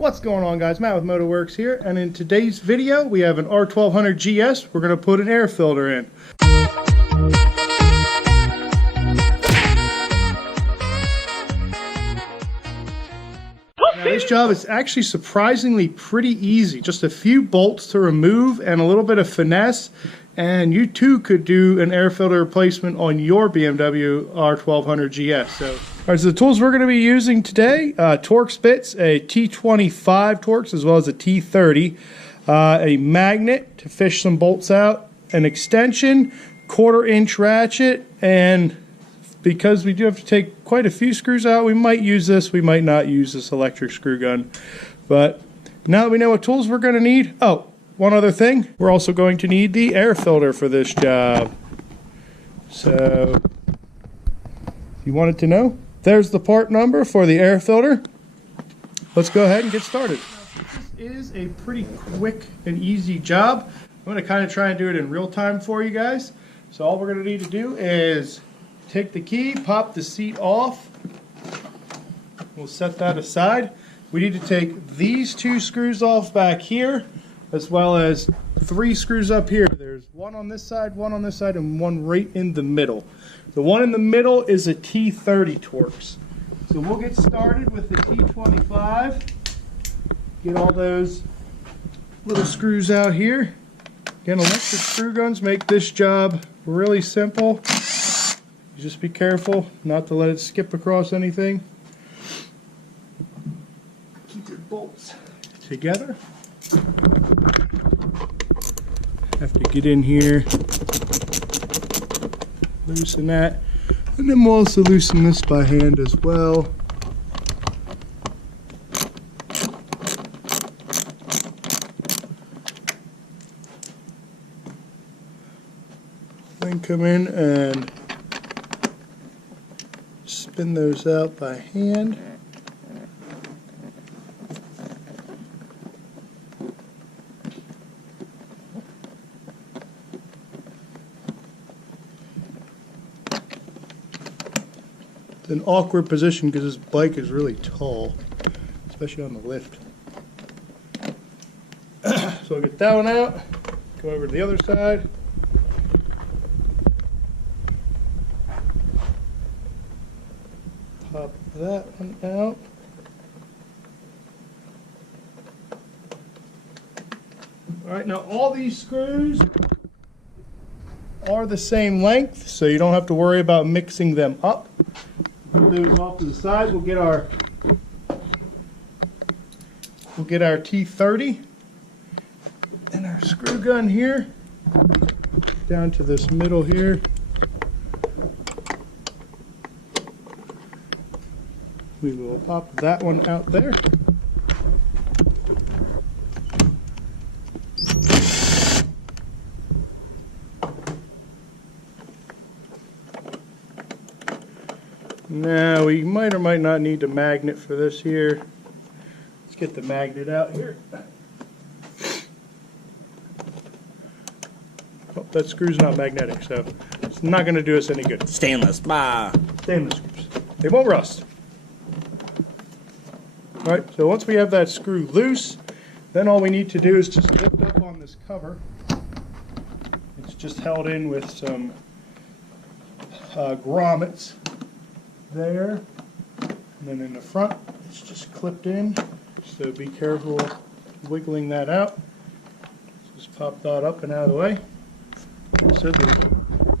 What's going on, guys? Matt with Motorworks here, and in today's video we have an R1200GS. We're going to put an air filter in. Now, this job is actually surprisingly pretty easy. Just a few bolts to remove and a little bit of finesse, and you too could do an air filter replacement on your BMW R1200GS. So, all right, so the tools we're going to be using today, Torx bits, a T25 Torx as well as a T30, a magnet to fish some bolts out, an extension, 1/4 inch ratchet, and because we do have to take quite a few screws out, we might use this, we might not use this electric screw gun. But now that we know what tools we're going to need, oh, one other thing, we're also going to need the air filter for this job. So, if you wanted to know, there's the part number for the air filter. Let's go ahead and get started. This is a pretty quick and easy job. I'm going to kind of try and do it in real time for you guys. So all we're going to need to do is take the key, pop the seat off. We'll set that aside. We need to take these 2 screws off back here, as well as 3 screws up here. There's one on this side, and one right in the middle. The one in the middle is a T30 Torx. So we'll get started with the T25. Get all those little screws out here. Again, electric screw guns make this job really simple. Just be careful not to let it skip across anything. Keep your bolts together. Have to get in here, loosen that, and then we'll also loosen this by hand as well. Then come in and spin those out by hand. It's an awkward position because this bike is really tall, especially on the lift. So I'll get that one out, go over to the other side. Pop that one out. Alright, now all these screws are the same length, so you don't have to worry about mixing them up. Put those off to the side. We'll get our T30 and our screw gun here down to this middle here. We will pop that one out there. Now we might or might not need a magnet for this here. Let's get the magnet out here. Oh, that screw's not magnetic, so it's not going to do us any good. Stainless. Bah. Stainless screws. They won't rust. Alright, so once we have that screw loose, then all we need to do is just lift up on this cover. It's just held in with some grommets there, and then in the front it's just clipped in, so be careful wiggling that out. Just pop that up and out of the way. So the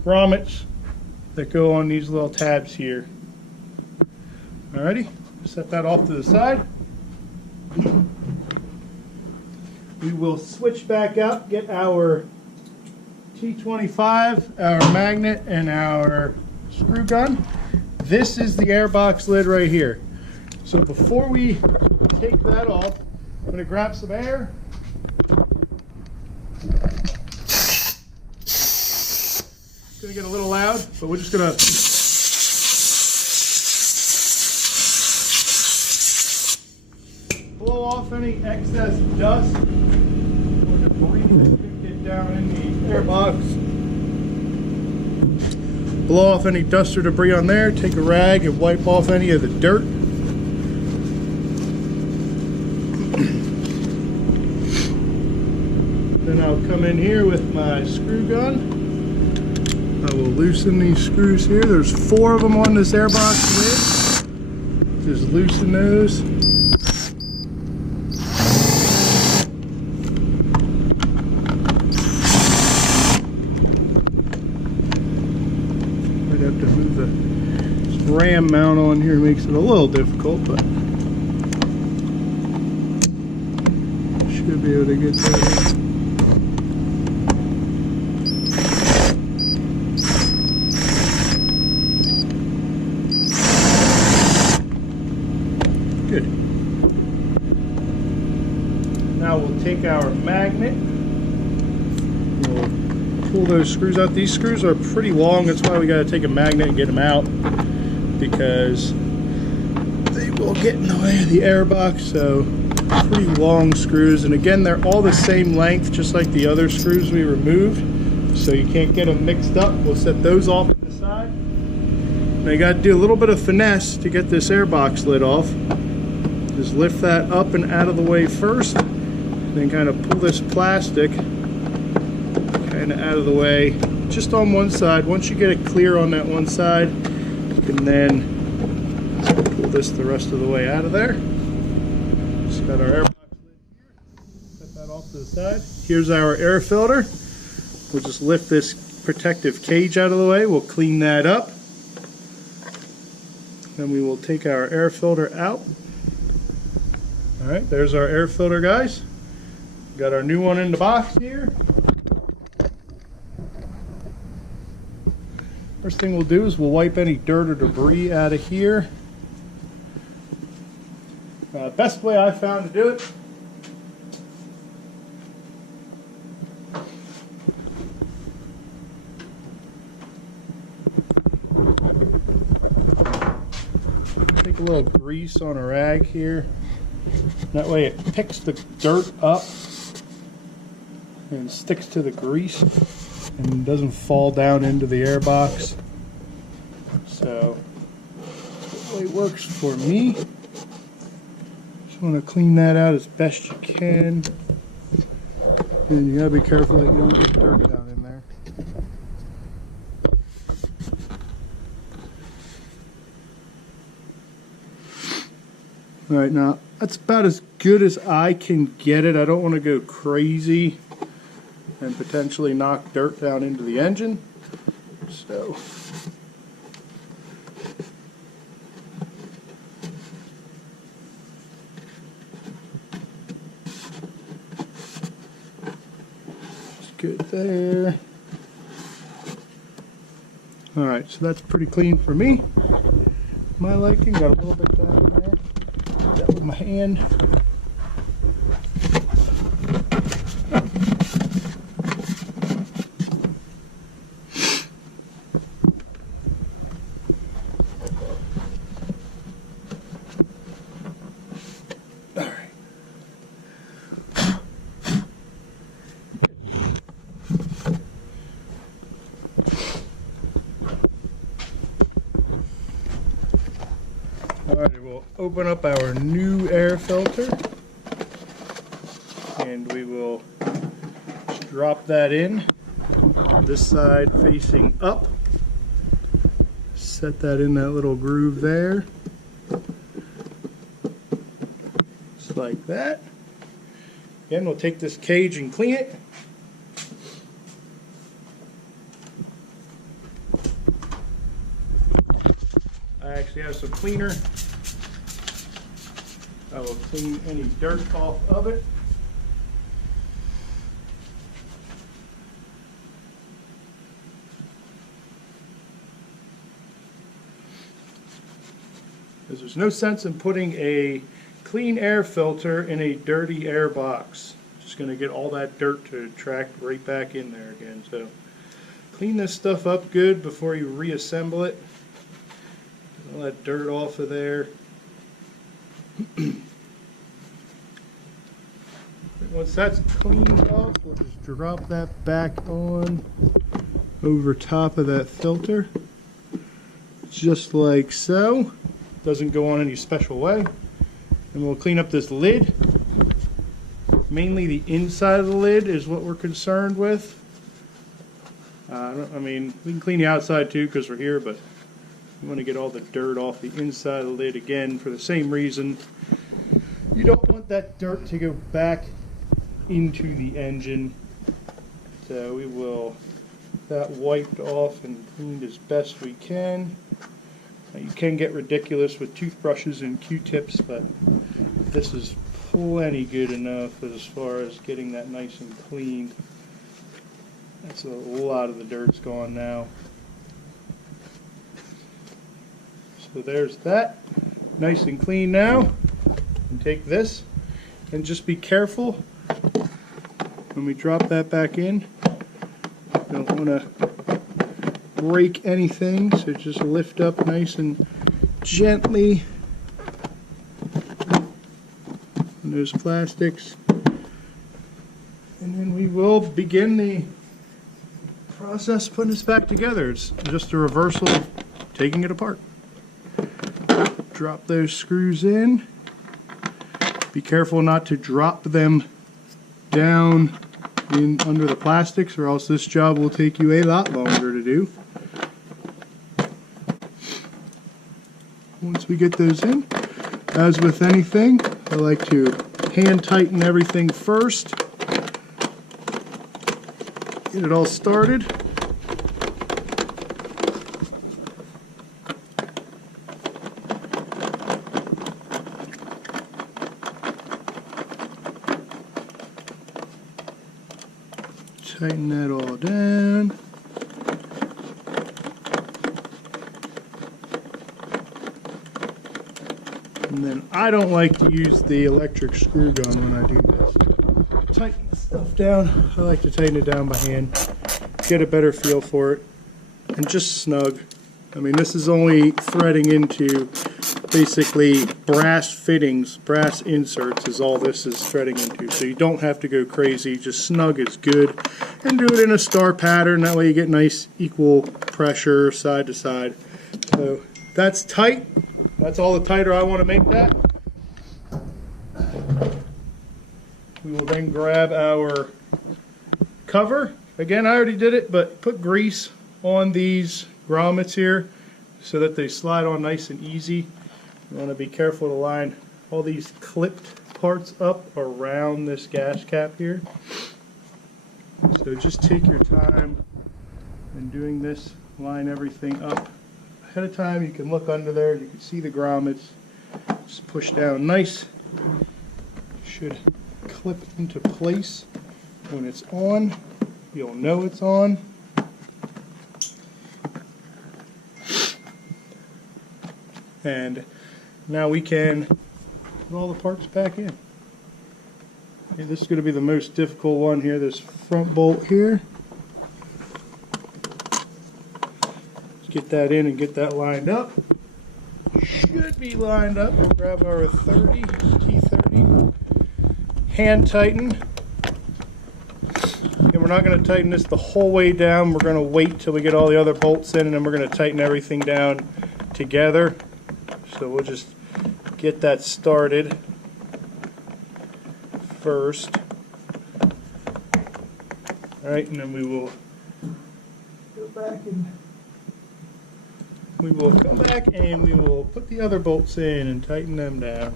grommets that go on these little tabs here. Alrighty, set that off to the side. We will switch back out, get our T25, our magnet, and our screw gun. This is the airbox lid right here. So before we take that off, I'm going to grab some air. It's going to get a little loud, but we're just going to blow off any excess dust or debris that could get down in the airbox. Blow off any dust or debris on there, take a rag and wipe off any of the dirt. Then I'll come in here with my screw gun. I will loosen these screws here. There's 4 of them on this airbox lid. Just loosen those. Might have to move the ram mount on here, makes it a little difficult, but should be able to get that in. Good. Now we'll take our magnet. We'll pull those screws out. These screws are pretty long. That's why we got to take a magnet and get them out, because they will get in the way of the airbox. So pretty long screws, and again, they're all the same length, just like the other screws we removed. So you can't get them mixed up. We'll set those off to the side. Now you got to do a little bit of finesse to get this airbox lid off. Just lift that up and out of the way first, then kind of pull this plastic kind of out of the way just on one side. Once you get it clear on that one side, you can then pull this the rest of the way out of there. Just got our airbox lid here. Set that off to the side. Here's our air filter. We'll just lift this protective cage out of the way. We'll clean that up. Then we will take our air filter out. Alright, there's our air filter, guys. Got our new one in the box here. First thing we'll do is we'll wipe any dirt or debris out of here. Best way I found to do it, take a little grease on a rag here. That way it picks the dirt up and sticks to the grease and doesn't fall down into the airbox. So that's the way it works for me. Just want to clean that out as best you can. And you gotta be careful that you don't get dirt down in there. Alright, now that's about as good as I can get it. I don't want to go crazy and potentially knock dirt down into the engine. So it's good there. Alright, so that's pretty clean for me. My liking, got a little bit down in there. That with my hand. All right. Alright, we'll open up our new air filter and we will drop that in, this side facing up. Set that in that little groove there, just like that. Again, we'll take this cage and clean it. I actually have some cleaner. I will clean any dirt off of it. Because there's no sense in putting a clean air filter in a dirty air box. It's just going to get all that dirt to track right back in there again. So clean this stuff up good before you reassemble it. Get all that dirt off of there. Once that's cleaned off, we'll just drop that back on over top of that filter, just like so. Doesn't go on any special way. And we'll clean up this lid. Mainly the inside of the lid is what we're concerned with. I mean, we can clean the outside too because we're here, but we want to get all the dirt off the inside of the lid again for the same reason. You don't want that dirt to go back into the engine. So we will get that wiped off and cleaned as best we can. Now, you can get ridiculous with toothbrushes and Q-tips, but this is plenty good enough as far as getting that nice and clean. That's a lot of the dirt's gone now. So there's that. Nice and clean now. And take this and just be careful when we drop that back in. Don't want to break anything, so just lift up nice and gently on those plastics. And then we will begin the process putting this back together. It's just a reversal of taking it apart. Drop those screws in. Be careful not to drop them down in under the plastics, or else this job will take you a lot longer to do. Once we get those in, as with anything, I like to hand tighten everything first. Get it all started. Tighten that all down. And then I don't like to use the electric screw gun when I do this. Tighten the stuff down. I like to tighten it down by hand. Get a better feel for it. And just snug. I mean, this is only threading into basically brass fittings, brass inserts is all this is threading into. So you don't have to go crazy. Just snug is good. And do it in a star pattern. That way you get nice equal pressure side to side. So that's tight. That's all the tighter I want to make that. We will then grab our cover. Again, I already did it, but put grease on these grommets here so that they slide on nice and easy. You want to be careful to line all these clipped parts up around this gas cap here. So just take your time in doing this. Line everything up ahead of time. You can look under there. You can see the grommets. Just push down nice. Should clip into place when it's on. You'll know it's on. And now we can put all the parts back in. Okay, this is going to be the most difficult one here, this front bolt here. Let's get that in and get that lined up. Should be lined up. We'll grab our T30, hand tighten. And we're not going to tighten this the whole way down. We're going to wait till we get all the other bolts in, and then we're going to tighten everything down together. So we'll just get that started first. Alright, and then we will go back and we will come back and we will put the other bolts in and tighten them down.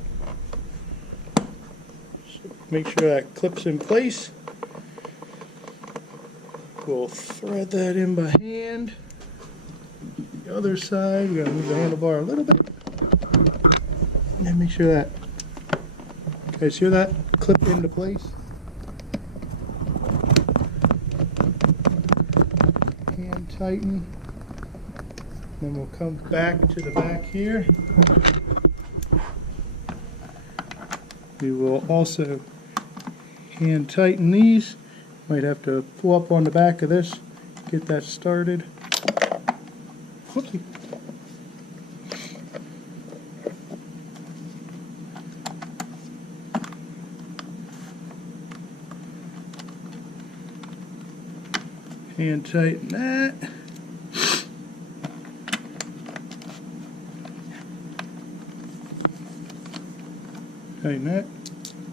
So make sure that clips in place. We'll thread that in by hand. The other side, we're going to move the handlebar a little bit. And make sure that, guys, hear that? Clip into place. Hand tighten. Then we'll come back to the back here. We will also hand tighten these. Might have to pull up on the back of this, get that started. Whoopsie. Hand tighten that. Tighten that.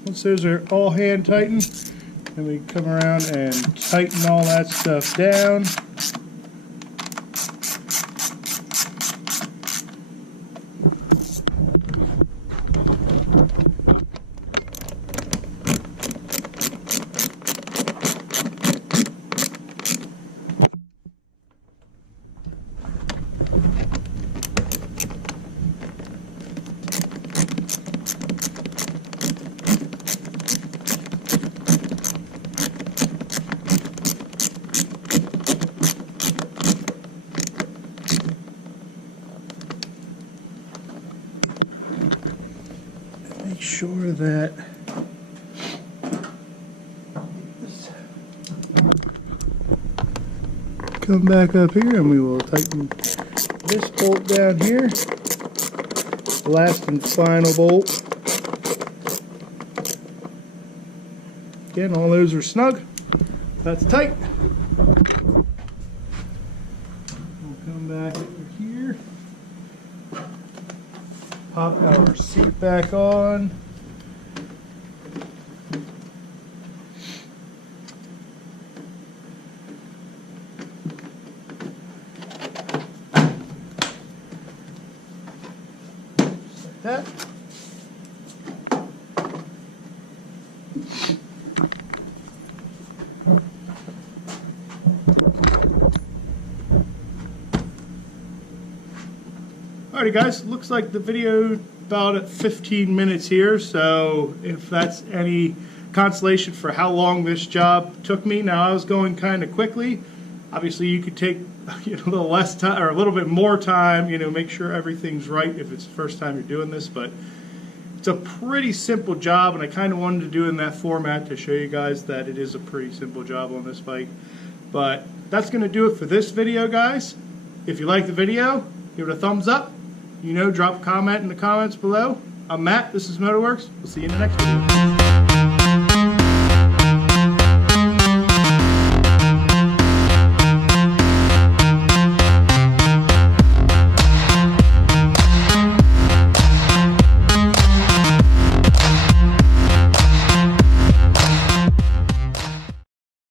once those are all hand tightened, then we come around and tighten all that stuff down. Make sure that come back up here, and we will tighten this bolt down here. Last and final bolt. Again, all those are snug. That's tight. We'll come back over here. Pop our seat back on. Just like that. Alrighty guys, looks like the video about at 15 minutes here, so if that's any consolation for how long this job took me. Now, I was going kind of quickly. Obviously you could take a little less time or a little bit more time, make sure everything's right if it's the first time you're doing this, but it's a pretty simple job, and I kind of wanted to do it in that format to show you guys that it is a pretty simple job on this bike. But that's going to do it for this video, guys. If you like the video, give it a thumbs up. Drop a comment in the comments below. I'm Matt, this is Motorworks. We'll see you in the next video.